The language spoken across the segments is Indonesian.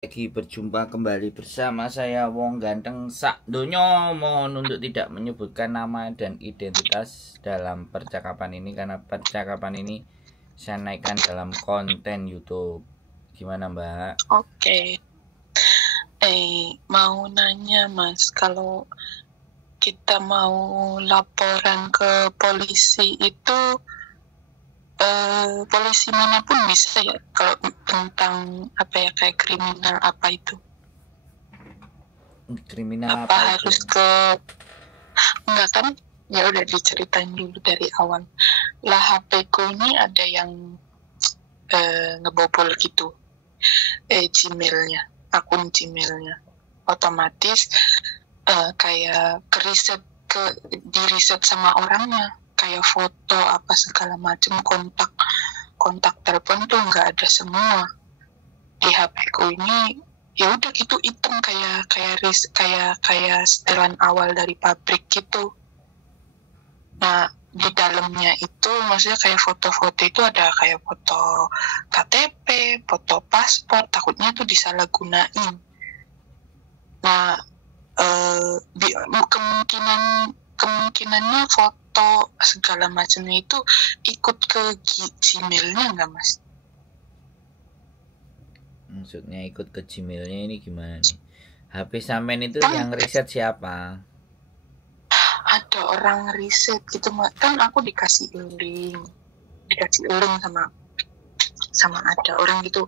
Lagi berjumpa kembali bersama saya Wong Ganteng Sak Donyo. Mohon untuk tidak menyebutkan nama dan identitas dalam percakapan ini karena percakapan ini saya naikkan dalam konten YouTube. Gimana Mbak? Oke. Mau nanya Mas, kalau kita mau laporan ke polisi itu polisi manapun bisa ya, kalau tentang kayak kriminal apa itu? Kriminal Apa apa harus itu? enggak kan? Ya udah diceritain dulu dari awal. Lah HP ku ini ada yang ngebobol gitu. Gmailnya, akun Gmailnya. Otomatis kayak di riset sama orangnya, kayak foto apa segala macam, kontak telepon tuh nggak ada semua di HP ku ini. Ya udah gitu, hitam kayak setelan awal dari pabrik gitu. Nah di dalamnya itu maksudnya kayak foto-foto itu ada kayak foto KTP, foto paspor, takutnya tuh disalahgunain. Nah kemungkinannya foto segala macamnya itu ikut ke Gmailnya nggak Mas? Maksudnya ikut ke Gmailnya ini gimana nih? HP Samen itu yang riset siapa? Ada orang riset gitu kan, aku dikasih link sama ada orang gitu.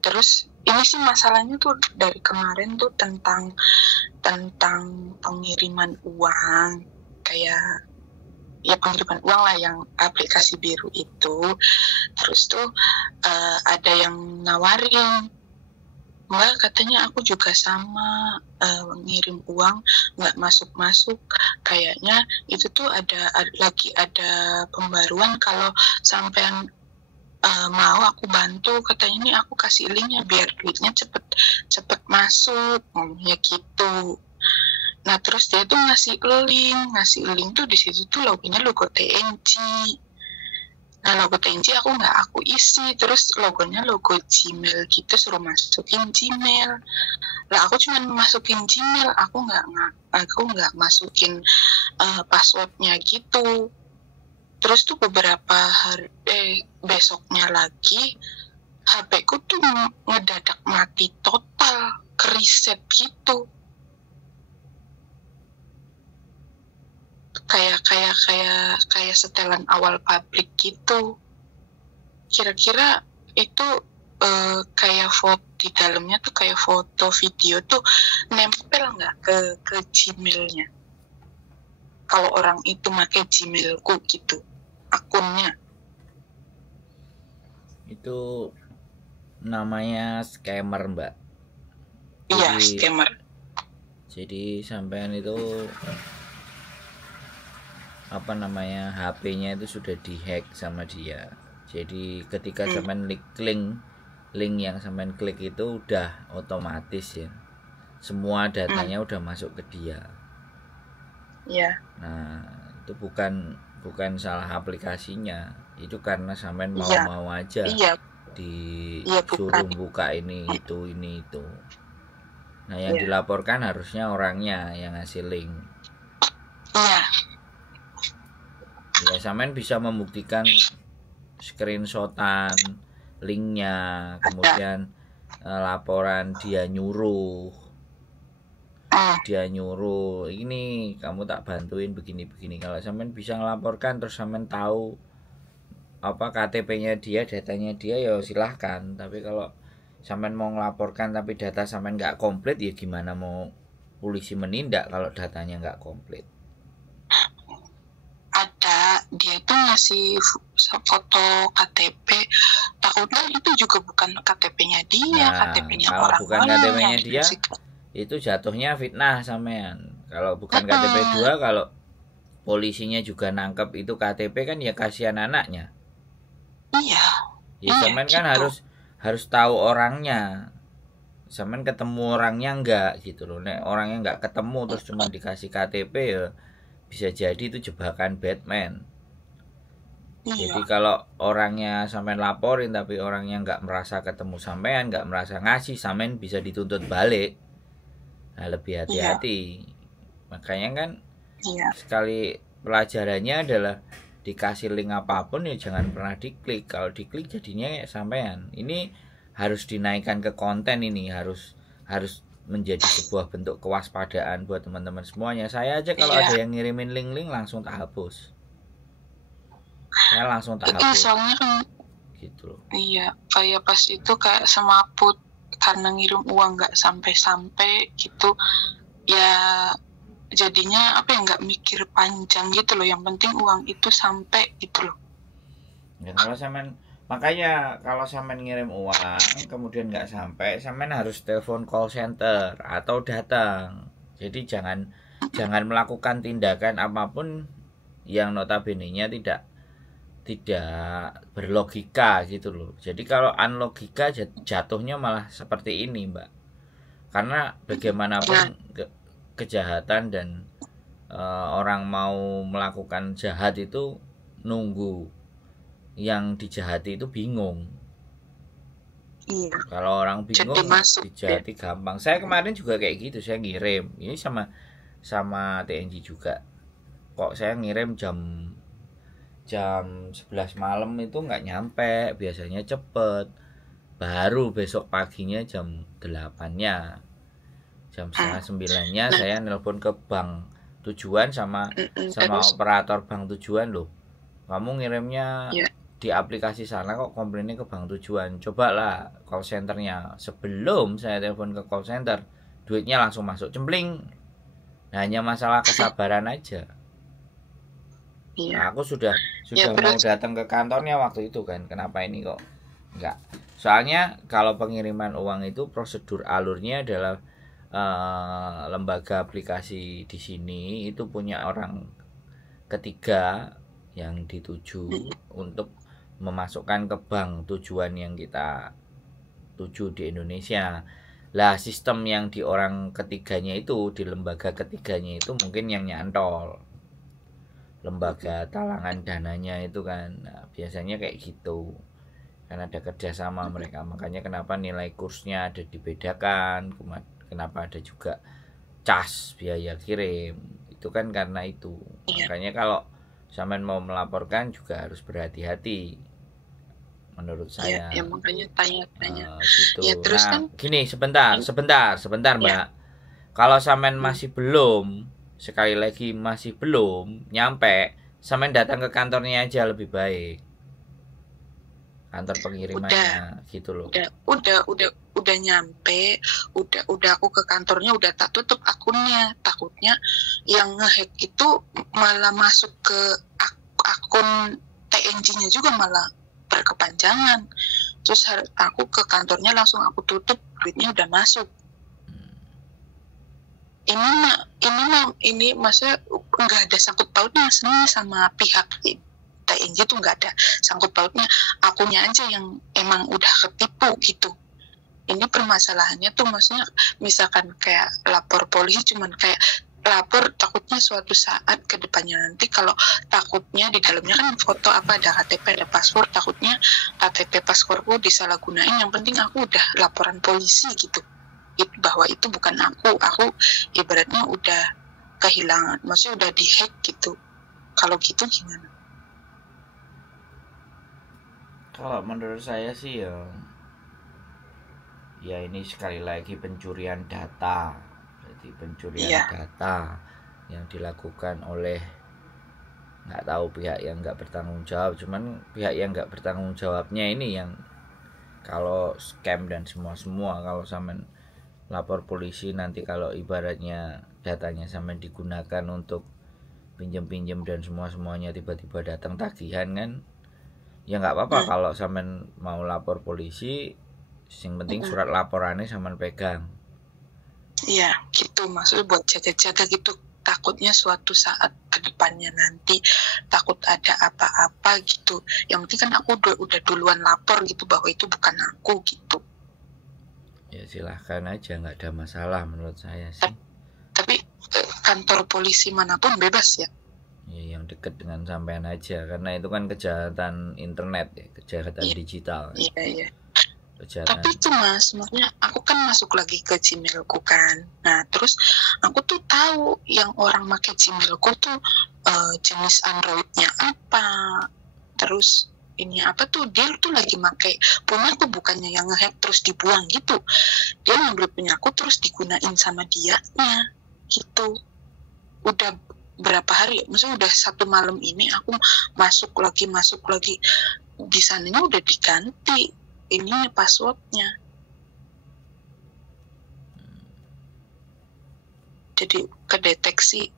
Terus ini sih masalahnya tuh dari kemarin tuh tentang pengiriman uang, kayak ya pengiriman uang lah yang aplikasi biru itu. Terus tuh ada yang nawarin, Mbak katanya aku juga sama mengirim uang nggak masuk, kayaknya itu tuh lagi ada pembaruan, kalau sampean mau aku bantu, katanya ini aku kasih linknya biar duitnya cepet masuk, ngomongnya gitu. Nah terus dia tuh ngasih link tuh, di situ tuh logonya logo TNG. Nah logo TNG aku isi, terus logonya logo Gmail gitu, suruh masukin Gmail. Lah aku cuma masukin Gmail, aku nggak masukin passwordnya gitu. Terus tuh beberapa hari besoknya lagi HP ku tuh ngedadak mati total, kereset gitu. Kayak setelan awal pabrik gitu. Kira-kira itu kayak foto di dalamnya tuh, kayak foto video tuh nempel nggak ke Gmailnya kalau orang itu pakai Gmailku gitu, akunnya? Itu namanya scammer Mbak. Iya, scammer. Jadi sampean itu HP-nya itu sudah dihack sama dia. Jadi ketika sampean link yang sampean klik itu udah otomatis ya, semua datanya udah masuk ke dia. Iya. Nah itu bukan salah aplikasinya, itu karena sampean mau aja disuruh buka ini itu. Nah yang dilaporkan harusnya orangnya yang ngasih link. Iya. Ya sampean bisa membuktikan screenshotan linknya, kemudian laporan dia nyuruh ini kamu tak bantuin begini. Kalau sampean bisa ngelaporkan terus sampean tahu apa KTP-nya dia, datanya dia, ya silahkan. Tapi kalau sampean mau ngelaporkan tapi data sampean nggak komplit, ya gimana mau polisi menindak kalau datanya nggak komplit? Dia itu ngasih foto KTP, takutnya itu juga bukan KTP-nya dia, KTP-nya kalau orang bukan KTP-nya dia, itu jatuhnya fitnah sampean. Kalau bukan KTP 2, kalau polisinya juga nangkep itu KTP kan ya kasihan anaknya. Iya. Ya sampean kan harus tahu orangnya. Sampean ketemu orangnya enggak gitu loh. Nek orangnya enggak ketemu terus cuma dikasih KTP, ya bisa jadi itu jebakan Batman. Iya, Jadi kalau orangnya sampean laporin tapi orangnya nggak merasa ketemu sampean, nggak merasa ngasih, sampean bisa dituntut balik. Nah, lebih iya, hati-hati. Makanya kan iya, sekali pelajarannya adalah dikasih link apapun ya jangan pernah diklik. Kalau diklik jadinya kayak sampean. Ini harus dinaikkan ke konten, ini harus harus menjadi sebuah bentuk kewaspadaan buat teman-teman semuanya. Saya aja kalau ada iya. yang ngirimin link-link langsung tak hapus. Saya langsung tak Iya, hapus soalnya kan gitu loh. iya, kayak pas itu kayak semaput karena ngirim uang nggak sampai-sampai gitu. Ya jadinya apa ya, nggak mikir panjang gitu loh. Yang penting uang itu sampai gitu loh. Ya kalau sampean, makanya kalau sampean ngirim uang kemudian nggak sampai, sampean harus telepon call center atau datang. Jadi jangan jangan melakukan tindakan apapun yang notabene-nya tidak tidak berlogika gitu loh. Jadi kalau unlogika jatuhnya malah seperti ini, Mbak. Karena bagaimanapun Nah, kejahatan dan orang mau melakukan jahat itu nunggu yang dijahati itu bingung. iya, Kalau orang jadi bingung masuk deh. dijahati gampang. Saya kemarin juga kayak gitu, saya ngirim. Ini sama sama TNG juga. Kok saya ngirim jam jam 11 malam itu nggak nyampe, biasanya cepet. Baru besok paginya jam 8-nya. Jam setengah 9-nya Nah, saya nelpon ke bank tujuan sama sama terus operator bank tujuan loh. Kamu ngirimnya ya, di aplikasi sana kok komplainnya ke bank tujuan. Cobalah call centernya. Sebelum saya telepon ke call center, duitnya langsung masuk cempling. Nah, hanya masalah kesabaran aja. iya, Nah, aku sudah ya mau terus datang ke kantornya waktu itu kan. Kenapa ini kok enggak? Soalnya kalau pengiriman uang itu prosedur alurnya adalah lembaga aplikasi di sini itu punya orang ketiga yang dituju untuk memasukkan ke bank tujuan yang kita tuju di Indonesia. Lah sistem yang di orang ketiganya itu, di lembaga ketiganya itu mungkin yang nyantol lembaga talangan dananya itu kan. Nah, biasanya kayak gitu kan, ada kerjasama mereka. Makanya kenapa nilai kursnya ada dibedakan, kenapa ada juga cas biaya kirim, itu kan karena itu. iya, Makanya kalau sampean mau melaporkan juga harus berhati-hati menurut iya, saya. ya makanya tanya-tanya. Gitu. Ya terus Nah, kan gini, sebentar ya, Mbak. Kalau sampean masih belum, sekali lagi masih belum nyampe, sampean datang ke kantornya aja lebih baik. Kantor udah pengirimannya gitu loh. udah nyampe, udah aku ke kantornya, udah tak tutup akunnya, takutnya yang ngehack itu malah masuk ke akun TNG-nya juga, malah berkepanjangan. Terus aku ke kantornya langsung aku tutup, duitnya udah masuk. Ini masa nggak ada sangkut pautnya sama pihak TNG tuh, nggak ada sangkut pautnya, akunya aja yang emang udah ketipu gitu. Ini permasalahannya tuh maksudnya misalkan kayak lapor polisi cuman kayak lapor, takutnya suatu saat ke depannya nanti kalau takutnya di dalamnya kan foto apa, ada KTP, ada paspor, takutnya KTP pasporku disalahgunain. Yang penting aku udah laporan polisi gitu, bahwa itu bukan aku ibaratnya udah kehilangan, maksudnya udah dihack gitu. Kalau gitu gimana? Kalau menurut saya sih ya ini sekali lagi pencurian data. Jadi pencurian Iya, data yang dilakukan oleh nggak tahu pihak yang nggak bertanggung jawab. Cuman pihak yang nggak bertanggung jawabnya ini yang kalau scam dan semua kalau sampean lapor polisi nanti, kalau ibaratnya datanya sampean digunakan untuk pinjam-pinjam dan semuanya tiba-tiba datang tagihan kan, ya nggak apa-apa. Kalau sampean mau lapor polisi, yang penting surat laporannya sampean pegang. iya gitu, maksudnya buat jaga-jaga gitu, takutnya suatu saat ke depannya nanti takut ada apa-apa gitu. Yang penting kan aku udah duluan lapor gitu bahwa itu bukan aku gitu. Ya silahkan aja, nggak ada masalah menurut saya sih. Tapi kantor polisi manapun bebas ya. Ya, yang yang dekat dengan sampean aja, karena itu kan kejahatan internet ya, kejahatan digital. Iya, iya. Kejahatan. Tapi itu Mas, maksudnya aku kan masuk lagi ke Gmailku kan. Nah, terus aku tuh tahu yang orang pakai Gmailku tuh jenis Androidnya apa. Terus ini apa tuh, dia tuh lagi pakai punya aku, bukannya yang ngehack terus dibuang gitu. Dia ngambil punya aku terus digunain sama dianya gitu. Udah berapa hari, maksudnya udah 1 malam ini aku masuk lagi, di sananya udah diganti ininya, passwordnya. Jadi kedeteksi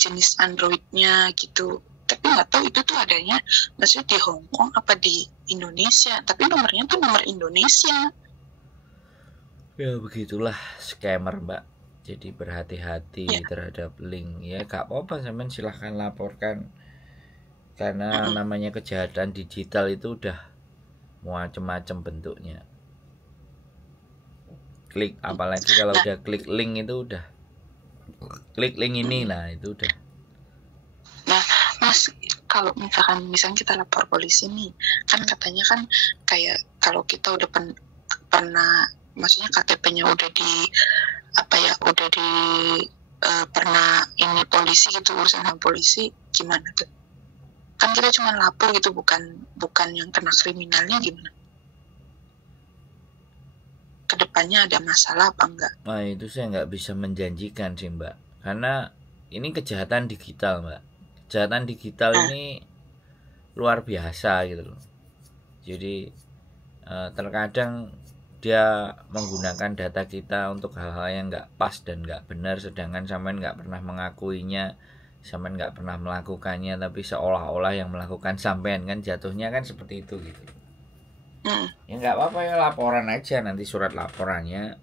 jenis Androidnya gitu. Tapi nggak tahu itu tuh adanya maksudnya di Hong Kong apa di Indonesia. Tapi nomornya tuh nomor Indonesia. Ya begitulah scammer, Mbak. Jadi berhati-hati terhadap link ya. Gak apa-apa, sampean silahkan laporkan, karena namanya kejahatan digital itu udah macam-macam bentuknya. Klik, apalagi kalau udah klik link itu udah klik link ini, nah itu udah. Nah Mas, kalau misalkan kita lapor polisi nih, kan katanya kan kayak kalau kita udah pernah, maksudnya KTP-nya udah di apa ya, udah di pernah ini polisi gitu, urusan sama polisi, gimana tuh? Kan kita cuma lapor gitu, bukan yang kena kriminalnya, gimana? Kedepannya ada masalah apa enggak? Nah itu saya nggak bisa menjanjikan sih, Mbak, karena ini kejahatan digital, Mbak. Kejahatan digital ini luar biasa gitu loh. Jadi terkadang dia menggunakan data kita untuk hal-hal yang nggak pas dan nggak benar, sedangkan sampean nggak pernah mengakuinya, sampean nggak pernah melakukannya, tapi seolah-olah yang melakukan sampean, kan jatuhnya kan seperti itu gitu. Ya nggak apa-apa ya, laporan aja, nanti surat laporannya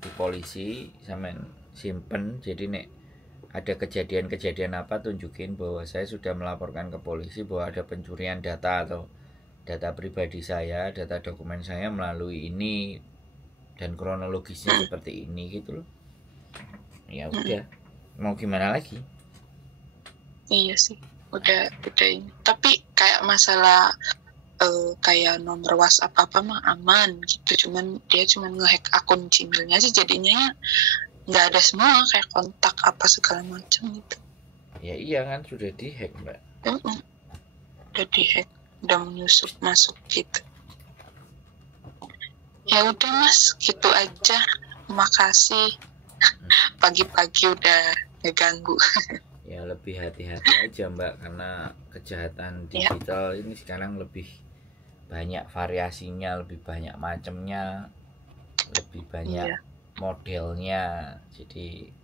di polisi sampean simpen. Jadi nek ada kejadian-kejadian apa, tunjukin bahwa saya sudah melaporkan ke polisi bahwa ada pencurian data atau data pribadi saya, data dokumen saya melalui ini, dan kronologisnya seperti ini gitu loh. Ya udah, mau gimana lagi? Iya sih, udah ini. Tapi kayak masalah kayak nomor WhatsApp apa mah aman gitu, dia cuman ngehack akun Gmailnya sih, jadinya ya nggak ada semua kayak kontak apa segala macam gitu. Ya iya kan, sudah dihack, Mbak. Udah dihack, udah menyusup masuk gitu. Ya udah Mas, gitu aja. Makasih. Pagi-pagi udah ngeganggu. Ya lebih hati-hati aja, Mbak, karena kejahatan digital ini sekarang lebih banyak variasinya, lebih banyak macamnya, lebih banyak modelnya. Jadi,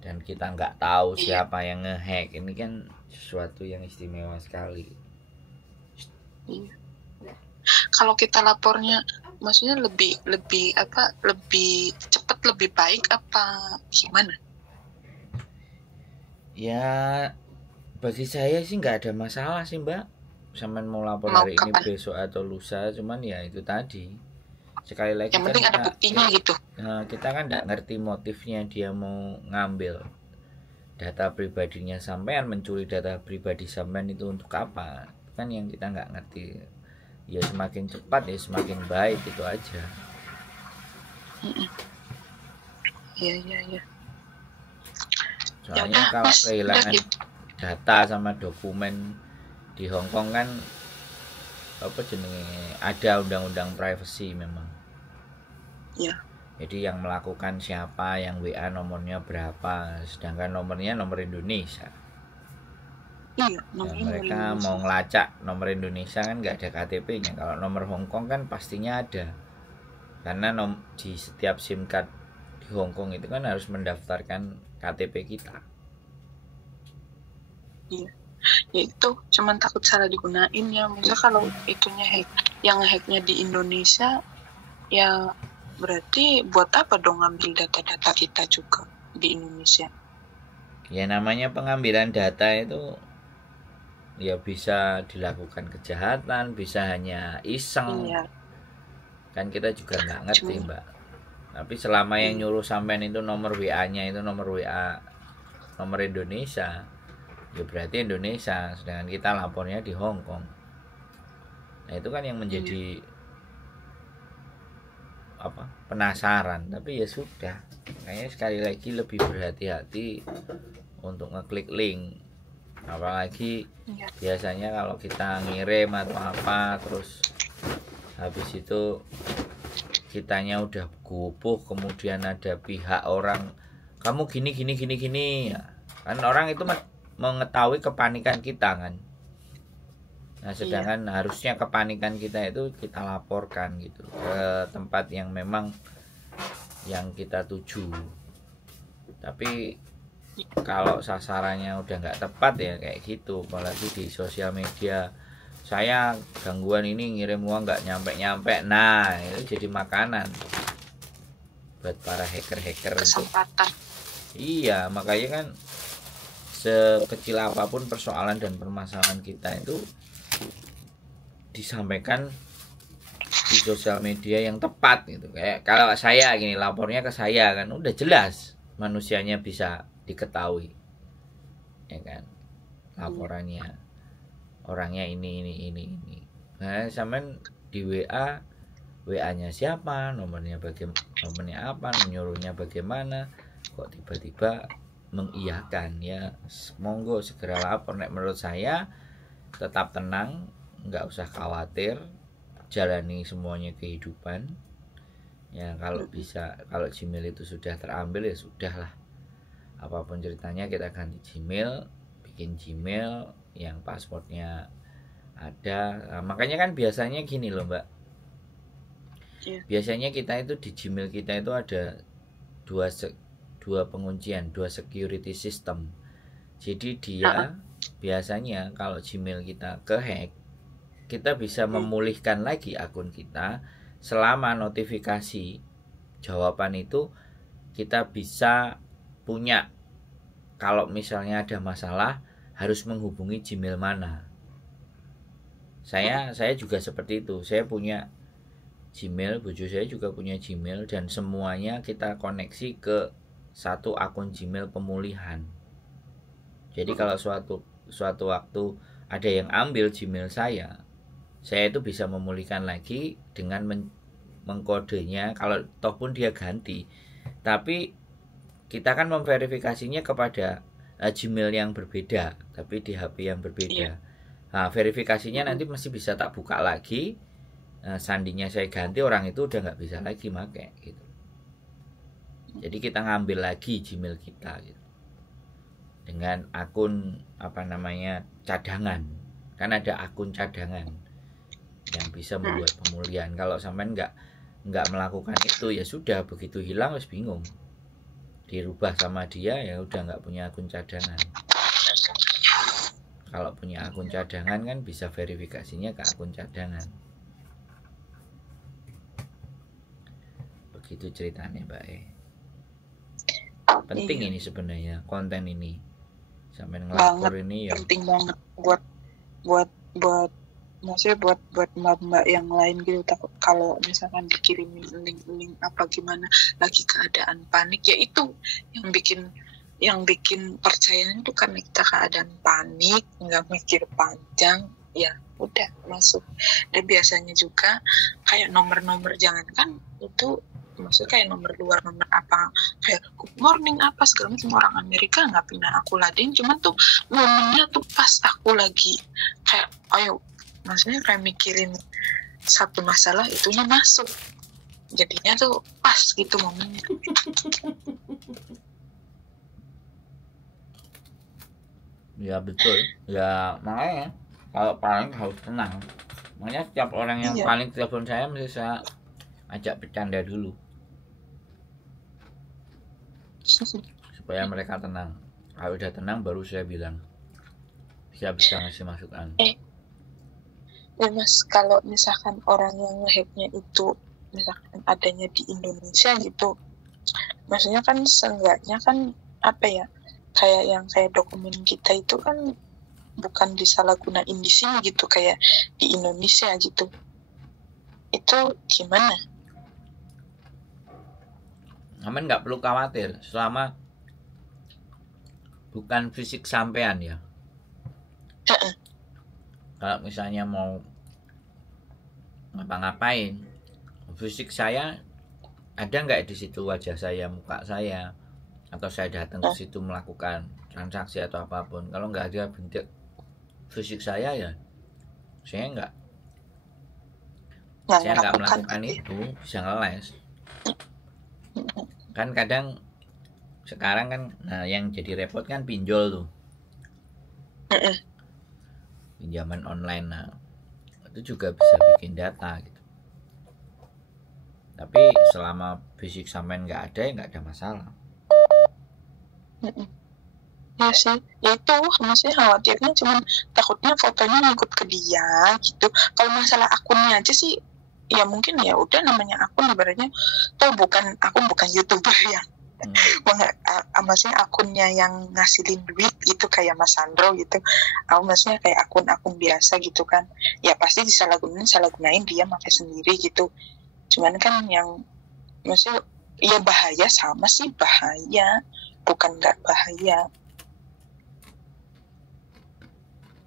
dan kita nggak tahu siapa yang ngehack, ini kan sesuatu yang istimewa sekali. Kalau kita lapornya, maksudnya lebih cepat, lebih baik apa gimana? Ya bagi saya sih nggak ada masalah sih, Mbak. Sampean mau lapor hari ini, besok atau lusa, cuman ya itu tadi, sekali lagi yang penting ada buktinya gitu. Nah, kita kan nggak ngerti motifnya dia mau ngambil data pribadinya sampean, mencuri data pribadi sampean itu untuk apa, kan yang kita nggak ngerti. Ya semakin cepat ya semakin baik, itu aja. Iya. Soalnya kalau kehilangan data sama dokumen di Hong Kong kan apa jenenge, ada undang-undang privacy memang. Iya. Jadi yang melakukan siapa, yang WA nomornya berapa, sedangkan nomornya nomor Indonesia. Iya, mereka mau ngelacak nomor Indonesia kan nggak ada KTP-nya. Kalau nomor Hong Kong kan pastinya ada, karena di setiap SIM card di Hong Kong itu kan harus mendaftarkan KTP kita. Iya. Ya itu cuman takut salah digunain ya. Maksudnya kalau itunya yang hacknya di Indonesia, ya berarti buat apa dong ngambil data-data kita juga di Indonesia? Ya namanya pengambilan data itu ya bisa dilakukan kejahatan, bisa hanya iseng. Iya. Kan kita juga nggak ngerti, Mbak. Tapi selama yang nyuruh sampean itu nomor WA-nya itu nomor WA nomor Indonesia, ya berarti Indonesia, sedangkan kita lapornya di Hong Kong. Nah itu kan yang menjadi penasaran. Tapi ya sudah, kayaknya sekali lagi lebih berhati-hati untuk ngeklik link, apalagi biasanya kalau kita ngirim atau apa, terus habis itu kitanya udah gupuh, kemudian ada pihak orang, kamu gini ya, kan orang itu mengetahui kepanikan kita kan. Nah sedangkan harusnya kepanikan kita itu kita laporkan gitu ke tempat yang memang yang kita tuju. Tapi kalau sasarannya udah nggak tepat ya kayak gitu, apalagi di sosial media, saya gangguan ini ngirim uang nggak nyampe, nah itu jadi makanan buat para hacker kesempatan. Iya, makanya kan sekecil apapun persoalan dan permasalahan kita itu disampaikan di sosial media yang tepat gitu. Kayak kalau saya gini, lapornya ke saya kan udah jelas manusianya bisa diketahui, ya kan, laporannya orangnya ini. Nah sampean di WA-nya siapa, nomornya apa, menyuruhnya bagaimana, kok tiba-tiba mengiyakan. Ya monggo segera lapor. Nek menurut saya tetap tenang, nggak usah khawatir, jalani semuanya kehidupan ya. Kalau bisa, kalau Gmail itu sudah terambil ya sudahlah, apapun ceritanya kita ganti Gmail, bikin Gmail yang passwordnya ada. Nah, makanya kan biasanya gini loh Mbak, biasanya kita itu di Gmail kita itu ada dua penguncian, dua security system. Jadi dia biasanya kalau Gmail kita kehack, kita bisa memulihkan lagi akun kita selama notifikasi jawaban itu kita bisa punya. Kalau misalnya ada masalah harus menghubungi Gmail mana. Saya juga seperti itu. Saya punya Gmail, bojo saya juga punya Gmail, dan semuanya kita koneksi ke satu akun Gmail pemulihan. Jadi kalau suatu waktu ada yang ambil Gmail saya itu bisa memulihkan lagi dengan mengkodenya. Kalau toh pun dia ganti, tapi kita kan memverifikasinya kepada Gmail yang berbeda, tapi di HP yang berbeda. Nah, verifikasinya nanti masih bisa tak buka lagi. Sandinya saya ganti, orang itu udah nggak bisa lagi pakai gitu. Jadi kita ngambil lagi Gmail kita gitu, dengan akun cadangan. Kan ada akun cadangan yang bisa membuat pemulihan. Kalau sampean nggak melakukan itu ya sudah, begitu hilang wis bingung, dirubah sama dia ya udah nggak punya akun cadangan. Kalau punya akun cadangan kan bisa verifikasinya ke akun cadangan. Begitu ceritanya Mbak Penting ini sebenarnya konten ini, sampai ngelapor ini ya penting banget buat maksudnya buat mbak-mbak yang lain gitu. Takut kalau misalkan dikirimin link apa gimana, lagi keadaan panik, ya itu yang bikin percayaan itu karena kita keadaan panik, nggak mikir panjang, ya udah masuk. Dan biasanya juga kayak nomor-nomor, jangankan itu, maksudnya kayak nomor luar, nomor apa, kayak good morning apa segala macam, orang Amerika nggak pernah aku ladenin, cuman tuh momennya tuh pas aku lagi kayak ayo, maksudnya kayak mikirin satu masalah, itunya masuk, jadinya tuh pas gitu momennya. Ya betul ya, makanya kalau paling harus tenang. Makanya setiap orang yang paling telepon saya mesti saya ajak bercanda dulu supaya mereka tenang. Kalau udah tenang baru saya bilang, saya bisa ngasih masukan. Ya Mas, kalau misalkan orang yang nge-hacknya itu misalkan adanya di Indonesia gitu, maksudnya kan seenggaknya kan apa ya, kayak dokumen kita itu kan bukan disalahgunain di sini gitu, kayak di Indonesia gitu. Itu gimana? Aman, nggak perlu khawatir selama bukan fisik sampean ya. Kalau misalnya mau ngapa-ngapain, fisik saya ada nggak di situ, wajah saya, muka saya, atau saya datang ke situ melakukan transaksi atau apapun. Kalau nggak ada bentuk fisik saya ya saya nggak melakukan itu, bisa ngeles. Kan kadang sekarang kan, nah yang jadi repot kan pinjol tuh, pinjaman online. Nah itu juga bisa bikin data gitu. Tapi selama fisik sampean nggak ada ya nggak ada masalah. Ya sih, ya itu maksudnya khawatirnya cuman takutnya fotonya ngikut ke dia gitu. Kalau masalah akunnya aja sih ya mungkin ya udah, namanya akun ibaratnya tuh aku bukan YouTuber yang maksudnya akunnya yang ngasilin duit itu kayak Mas Sandro gitu. Aku maksudnya kayak akun-akun biasa gitu kan. Ya pasti disalahgunain dia pakai sendiri gitu. Cuman kan yang maksudnya ya bahaya, sama sih bahaya, bukan nggak bahaya.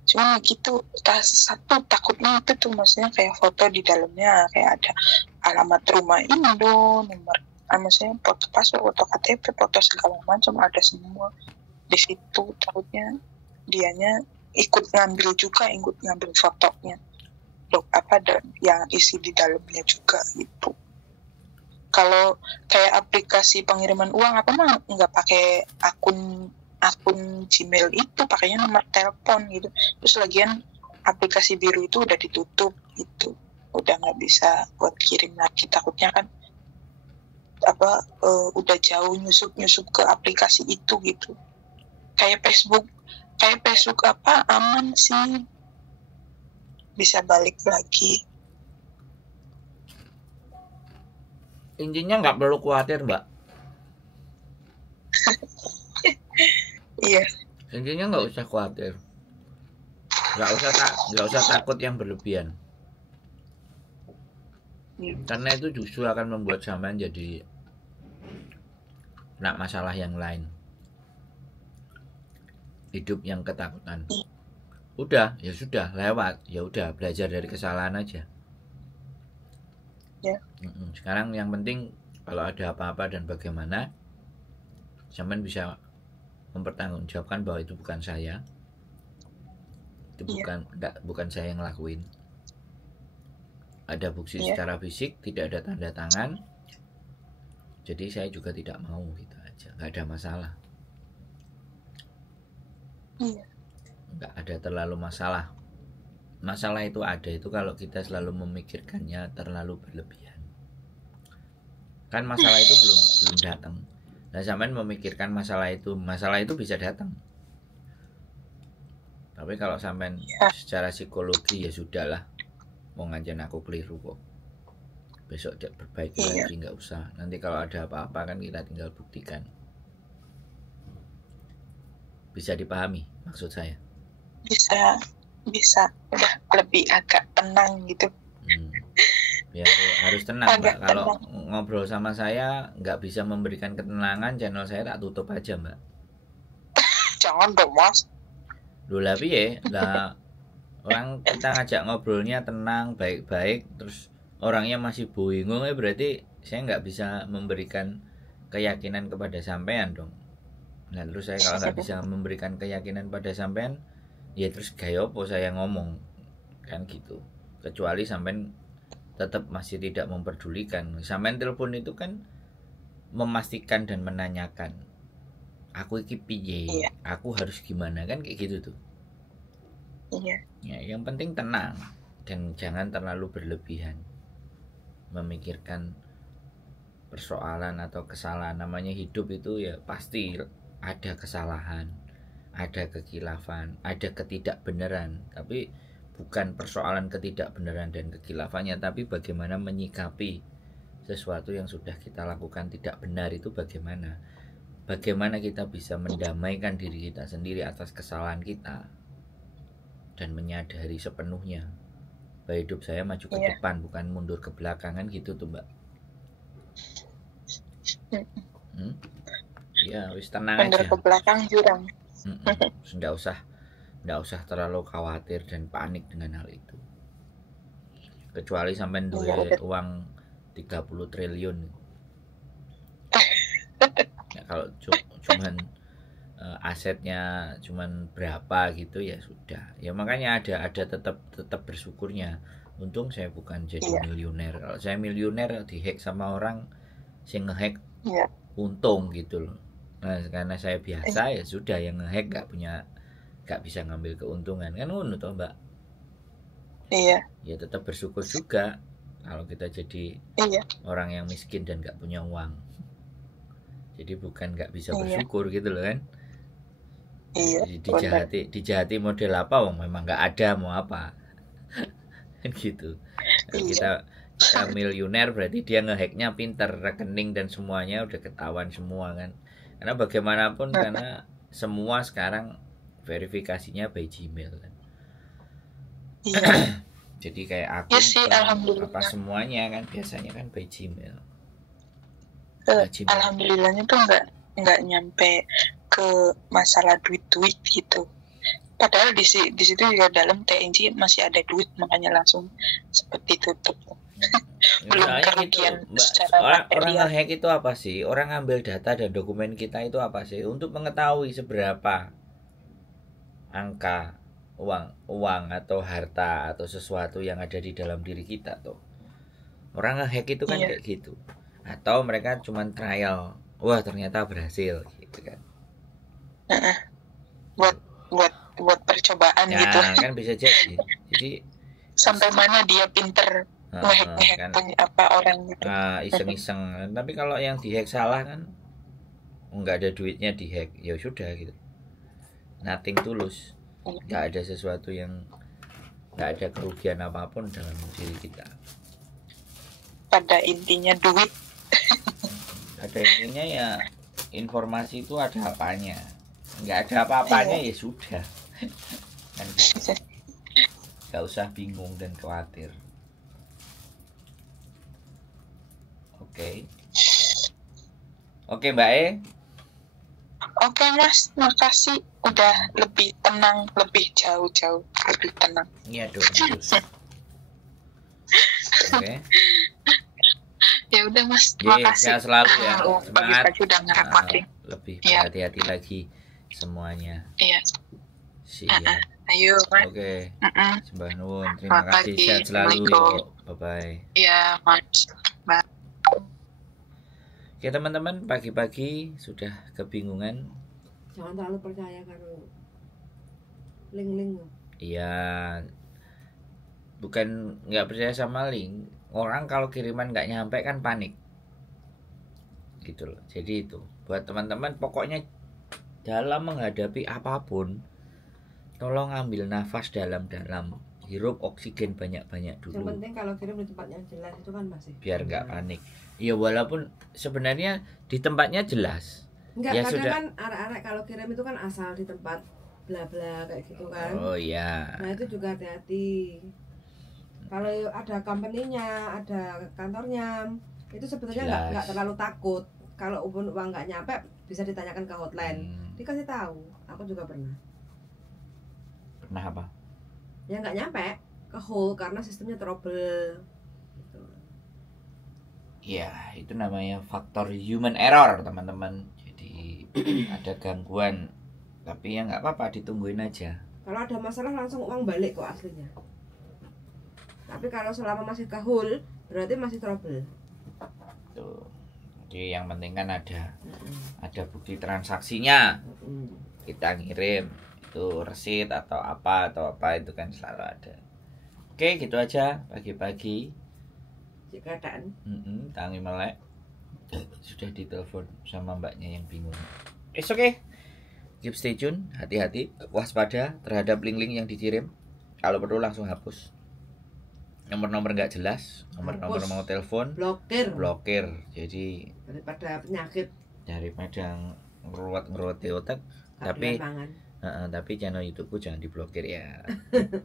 Cuma gitu, satu takutnya itu tuh maksudnya kayak foto di dalamnya kayak ada alamat rumah Indo, nomor maksudnya foto paspor, foto KTP, foto segala macam ada semua di situ. Takutnya dianya ikut ngambil fotonya, yang isi di dalamnya juga gitu. Kalau kayak aplikasi pengiriman uang apa mah nggak pakai akun Gmail itu, pakainya nomor telepon gitu. Terus lagian aplikasi biru itu udah ditutup gitu, udah nggak bisa buat kirim lagi. Takutnya kan udah jauh nyusup ke aplikasi itu gitu. Kayak Facebook aman sih, bisa balik lagi. Intinya nggak perlu khawatir, Mbak. Iya. Intinya nggak usah khawatir, nggak usah takut yang berlebihan. Karena itu justru akan membuat sampean jadi kena masalah yang lain. Hidup yang ketakutan. Udah, ya sudah, lewat. Ya udah, belajar dari kesalahan aja. Ya. Sekarang yang penting kalau ada apa-apa dan bagaimana, sampean bisa mempertanggungjawabkan bahwa itu bukan saya. Itu bukan saya yang ngelakuin. Ada bukti secara fisik, tidak ada tanda tangan. Jadi saya juga tidak mau, gitu aja. Nggak ada masalah. Nggak ada terlalu masalah. Masalah itu ada itu kalau kita selalu memikirkannya terlalu berlebihan. Kan masalah itu belum datang. Nah, sampean memikirkan masalah itu bisa datang. Tapi kalau sampean secara psikologi ya sudahlah, mau ngajen aku keliru kok, besok perbaiki lagi, nggak usah. Nanti kalau ada apa-apa kan kita tinggal buktikan. Bisa dipahami maksud saya? Bisa udah lebih agak tenang gitu. Ya harus tenang, Mbak. Kalau ngobrol sama saya nggak bisa memberikan ketenangan, channel saya tak tutup aja, Mbak. Jangan dong, Mas. Loh lah piye? Lah orang kita ngajak ngobrolnya tenang, baik-baik, terus orangnya masih bingung, berarti saya nggak bisa memberikan keyakinan kepada sampean dong. Nah terus saya kalau nggak bisa memberikan keyakinan pada sampean, ya terus gaya apa saya ngomong, kan gitu. Kecuali sampean tetap masih tidak memperdulikan. Sampean telepon itu kan memastikan dan menanyakan, aku iki piye, aku harus gimana, kan kayak gitu tuh. Iya. Ya, yang penting tenang dan jangan terlalu berlebihan memikirkan persoalan atau kesalahan. Namanya hidup itu ya pasti ada kesalahan, ada kekhilafan, ada ketidakbenaran. Tapi bukan persoalan ketidakbenaran dan kekhilafannya, tapi bagaimana menyikapi sesuatu yang sudah kita lakukan tidak benar itu bagaimana. Bagaimana kita bisa mendamaikan diri kita sendiri atas kesalahan kita dan menyadari sepenuhnya bahwa hidup saya maju ke depan, bukan mundur ke belakang, kan gitu tuh, Mbak. Ya wis tenang aja. Mundur ke belakang jurang. Nggak nggak usah terlalu khawatir dan panik dengan hal itu. Kecuali sampai duwe uang 30 triliun. Ya, kalau cuman asetnya cuman berapa gitu ya sudah. Ya makanya ada tetap bersyukurnya. Untung saya bukan jadi miliuner. Kalau saya miliuner dihack sama orang sing ngehack untung gitu loh. Nah, karena saya biasa ya sudah, yang ngehack nggak bisa ngambil keuntungan kan ngono toh Mbak. Iya. Ya tetap bersyukur juga kalau kita jadi orang yang miskin dan nggak punya uang. Jadi bukan nggak bisa bersyukur gitu loh kan. Iya. Dijahati model apa? Wong memang nggak ada mau apa. Kan gitu. Kita miliuner berarti dia ngehacknya pinter, rekening dan semuanya udah ketahuan semua kan. Karena bagaimanapun karena semua sekarang verifikasinya by Gmail kan. Iya. Jadi kayak aku apa semuanya kan biasanya kan by Gmail. Alhamdulillahnya tuh nggak nyampe ke masalah duit gitu. Padahal di situ juga dalam TNG masih ada duit, makanya langsung seperti tutup. Belum kerugian secara orang nge-hack itu apa sih? Orang ngambil data dan dokumen kita itu apa sih? Untuk mengetahui seberapa angka uang atau harta atau sesuatu yang ada di dalam diri kita tuh. Orang nge-hack itu kan kayak gitu. Atau mereka cuma trial, wah ternyata berhasil gitu kan. Buat percobaan ya, gitu. Kan bisa jadi. Jadi sampai mana dia pinter nge-hack kan, apa orang gitu. Iseng-iseng. Tapi kalau yang dihack salah kan nggak ada duitnya dihack, ya sudah gitu. Nothing tulus. Nggak ada sesuatu yang, nggak ada kerugian apapun dalam diri kita. Pada intinya duit. Pada intinya ya informasi itu ada apanya. Nggak ada apa-apanya ya sudah. Kan gitu. Nggak usah bingung dan khawatir. Oke Mbak E. Oke Mas, makasih udah lebih tenang, lebih jauh lebih tenang. Iya dong. Oke. Ya udah Mas, makasih. Sehat selalu ya. Semangat. Udah ngerepotin. Lebih hati-hati lagi semuanya. Iya. Siap. Ayo Mas. Oke. Sembah nuwun. Terima kasih. Sehat selalu. Bye bye. Iya Mas. Bye. Oke teman-teman, pagi-pagi sudah kebingungan. Jangan terlalu percaya karo link-link. Iya, bukan nggak percaya sama link. Orang kalau kiriman nggak nyampe kan panik, gitu loh. Jadi itu buat teman-teman, pokoknya dalam menghadapi apapun, tolong ambil nafas dalam-dalam, hirup oksigen banyak-banyak dulu. Yang penting kalau kirim di tempat yang jelas itu kan masih. Biar nggak panik. Ya walaupun sebenarnya di tempatnya jelas. Enggak, ya kadang sudah. Kan arek-arek kalau kirim itu kan asal di tempat bla bla kayak gitu kan. Oh iya. Nah itu juga hati-hati. Kalau ada company-nya, ada kantornya, itu sebetulnya nggak terlalu takut. Kalau uang nggak nyampe bisa ditanyakan ke hotline. Dikasih tahu. Aku juga pernah. Pernah apa? Ya nggak nyampe ke hold karena sistemnya trouble. Ya, itu namanya faktor human error, teman-teman. Jadi ada gangguan, tapi ya nggak apa-apa, ditungguin aja. Kalau ada masalah langsung uang balik kok aslinya. Tapi kalau selama masih ke hold, berarti masih trouble. Tuh. Jadi yang penting kan ada bukti transaksinya. Kita ngirim itu resit atau apa itu kan selalu ada. Oke, gitu aja pagi-pagi. Keadaan. Tangi melek. Sudah ditelepon sama mbaknya yang bingung. It's okay. Keep stay tune, hati-hati, waspada terhadap link-link yang dikirim. Kalau perlu langsung hapus. Nomor-nomor nggak jelas, nomor-nomor mau telepon, blokir. Jadi daripada penyakit, daripada ngeruwet di otak. Tapi channel YouTubeku jangan diblokir ya.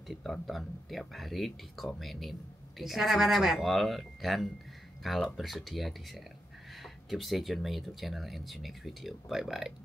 Ditonton tiap hari, dikomenin, dikasih jempol, dan kalau bersedia di share. Keep stay tune my YouTube channel and see you next video. Bye bye.